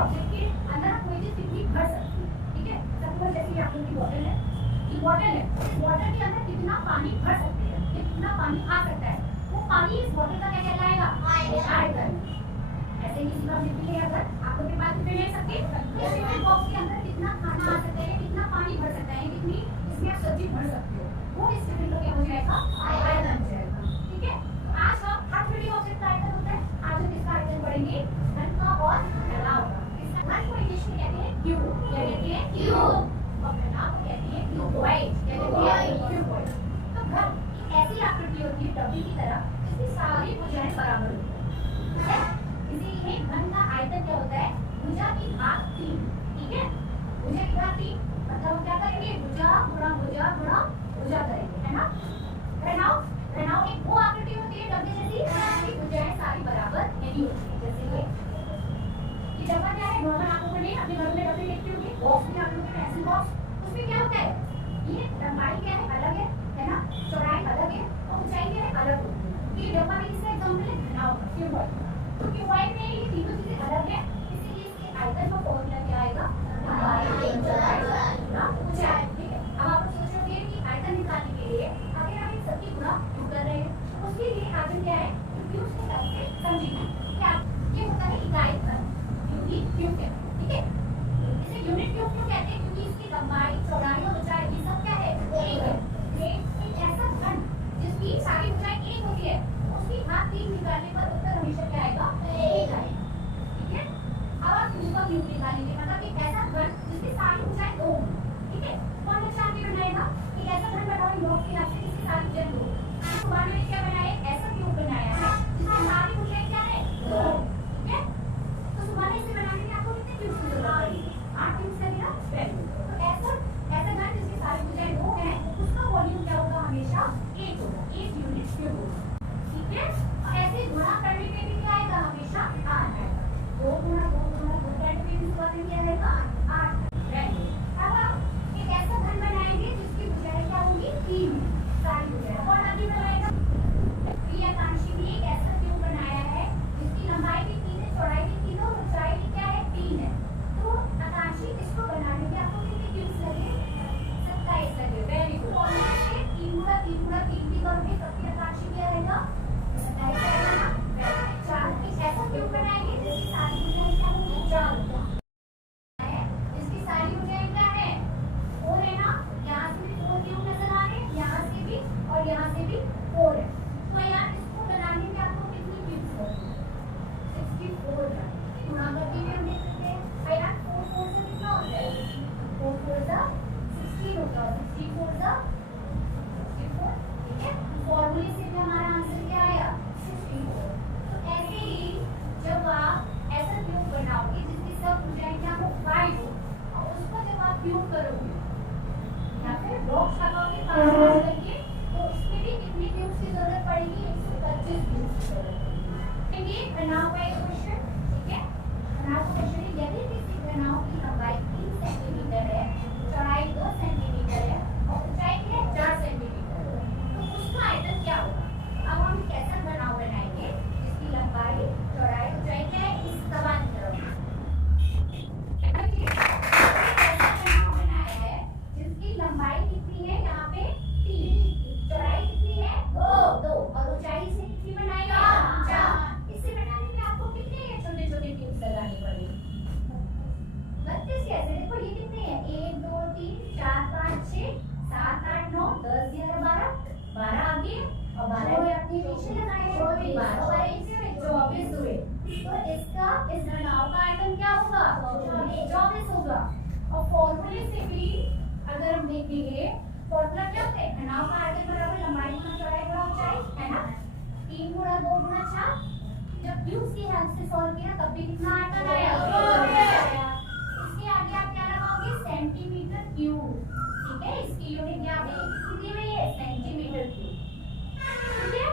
Object के अंदर आप कोई चीज कितनी भर सकती है, ठीक है। सपोज जैसे आप लोग की बॉटल है, ये बॉटल है, इस बॉटल के अंदर कितना पानी भर सकते हैं, ये कितना पानी आ सकता है, वो पानी इस बॉटल का क्या कहलाएगा, आयतन। ऐसे किसी का ऑब्जेक्ट है, अगर आप लोग के पास कितने ले सकते हैं, इस टिफिन बॉक्स के अंदर कितना खाना आ सकता है, कितना पानी भर सकता है, कितनी इसमें आप सब्जी भर सकते हो, वो इस टिफिन का क्या हो जाएगा, आयतन हो जाएगा, ठीक है। आज हम हर 3D ऑब्जेक्ट का आयतन होता है, आज हम इसका आयतन पढ़ेंगे घन का और फैलाव का। इसका घन को इंग्लिश में कहते हैं क्यूब, क्या कहते हैं, क्यूब, और फैलाव को कहते हैं क्यूबॉइड, क्या कहते हैं, क्यूबॉइड। तो घन एक ऐसी आकृति होती है डब्बी की तरह जिसकी सारी भुजाएं बराबर होती है, इसीलिए घन का आयतन क्या होता है, भुजा की घात 3, ठीक है। भुजा की घात 3 मतलब हम क्या करेंगे, भुजा गुणा भुजा गुणा भुजा करेंगे, है ना। रेनाउ एक वो आकृति होती है डब्बे जैसी जिसकी भुजाएं सारी बराबर नहीं होती, जैसे ये डब्बा क्या है, नॉर्मल आप लोगों ने अपने घर में डब्बे देखते होंगे, बॉक्स में आप लोगों ने पेंसिल बॉक्स, उसमें क्या होता है, ये लंबाई क्या है, अलग है ना, चौड़ाई अलग है और ऊंचाई क्या है, अलग होती है। ये डब्बा में किसका एग्जांपल है, घनाव का, क्यूबॉइड। तो क्यूबॉइड में ये तीनों चीजें अलग है, इसीलिए इसके आयतन का फॉर्मूला क्या आएगा, लंबाई चौड़ाई गुणा ऊंचाई, ठीक है। अब आप सोच रहे होंगे कि आयतन निकालने के लिए अगर हम इन सबकी गुणा क्यों कर रहे हैं, तो उसके लिए आयतन क्या है, क्यूब के तरफ से समझेंगे क्या ये होता है, इकाई घन, यूनिट क्यूब है, ठीक है। इसे यूनिट क्यूब क्यों कहते हैं, क्योंकि इसकी लंबाई चौड़ाई और ऊंचाई ये सब क्या है, एक है। एक ऐसा घन जिसकी सारी ऊंचाई एक होती है, उसकी घात 3 निकालने पर उत्तर हमेशा क्या आएगा, एक आएगा, ठीक है। अब आप क्यूब का क्यूब निकालेंगे, मतलब एक ऐसा घन जिसकी सारी ऊंचाई 2 हो, ठीक है। कौन बच्चा आगे बनाएगा, एक ऐसा घन बनाओ नोट के हिसाब से जिसकी सारी ऊंचाई 2। सुभान ने क्या बनाया, ऐसा क्यूब बनाया है जिसकी सारी ऊंचाई क्या है, 2, ठीक है। तो सुभान इसे बनाने के आपको कितने क्यूब की जरूरत पड़ेगी, 8 क्यूब लगेगा, वेरी गुड। तो ऐसा घन जिसकी सारी ऊंचाई 2 है, उसका वॉल्यूम क्या होगा, हमेशा 1 होगा, 1 यूनिट क्यूब होगा, ठीक है। और ऐसे गुणा करने पे भी क्या आएगा, हमेशा 8 आएगा, 2 गुणा 2 गुणा 2 करने पे भी सुभान क्या आएगा, 8, वेरी गुड। अब आप एक ऐसा घन बनाएंगे जिसकी भुजाएं क्या होंगी, 3 सारी भुजाएं, और आगे बनाएगा ये आकांक्षी भी एक ऐसा क्यूब बनाया है जिसकी लंबाई भी 3 है, चौड़ाई भी 3 है और ऊंचाई भी क्या है, 3 है। तो आकांक्षी इसको बनाने में आपको कितने क्यूब्स लगे, 27 लगे, वेरी गुड। और इससे 3 गुणा 3 गुणा 3 भी करोगे तब भी आकांक्षी क्या रहेगा, 27 आएगा ना, 4। एक ऐसा क्यूब बनाएंगे जिसकी सारी भुजाएं क्या होंगी, 4 होगा, इसकी सारी भुजाएं क्या है, 4 है ना, यहाँ से भी 4 क्यूब नजर आ रहे हैं, यहाँ से भी और यहाँ से भी 4 है। तो यार इसको बनाने में आपको कितनी क्यूब्स लगेंगी, 64 है। गुणा करके भी हम देख सकते हैं, यार 4 4 से कितना होता है, 4 4 सा 16 होता है, 64 सा 64, ठीक है। फॉर्मूले से भी हमारा आंसर क्या आया, 64। तो ऐसे ही जब आप ऐसा क्यूब बनाओगे जिसकी सब भुजाएं क्या हो, 5 हो, और उसको जब आप क्यूब करोगे या फिर बॉक्स लगाओगे 5 करके, तो उसमें भी कितने क्यूब्स की जरूरत पड़ेगी, 125 क्यूब्स की जरूरत पड़ेगी। ये घनाव का एक क्वेश्चन, ठीक है। घनाव का क्वेश्चन है, यदि किसी घनाव की लंबाई 3 सेंटीमीटर है, चौड़ाई 2 सेंटीमीटर है और ऊंचाई क्या है, 4 सेंटीमीटर है, तो उसका आयतन क्या होगा। अब हम कैसा घनाव बनाएंगे जिसकी लंबाई चौड़ाई ऊंचाई क्या है, इस सवाल की तरफ जिसकी लंबाई कितनी है, यहाँ पे 3, चौड़ाई कितनी है, 2 और ऊंचाई से कितनी बनाएगा, 4। इससे बनाने में आपको कितने छोटे छोटे क्यूब्स लगाने पड़ेंगे, 32 कैसे, देखो ये कितने हैं, 1 2 3 4 5 6 7 8 9 10 11 12 आगे और 12 अपने पीछे लगाए, 12 और 1 से 24 हुए। तो इसका इस घनाव का आयतन क्या होगा, 24 होगा। और फॉर्मूले से भी अगर हम देखेंगे, फॉर्मूला क्या होता है, घनाव का आयतन बराबर लंबाई गुणा चौड़ाई गुणा ऊंचाई, है ना, 3 गुणा 2 गुणा 4। जब क्यूब्स की हेल्प से सॉल्व किया तब भी कितना आयतन आया, इसके आगे आप क्या लगाओगे, सेंटीमीटर क्यूब, ठीक है। इसकी यूनिट यहाँ पे कितनी दी हुई है, सेंटीमीटर क्यूब, ठीक है।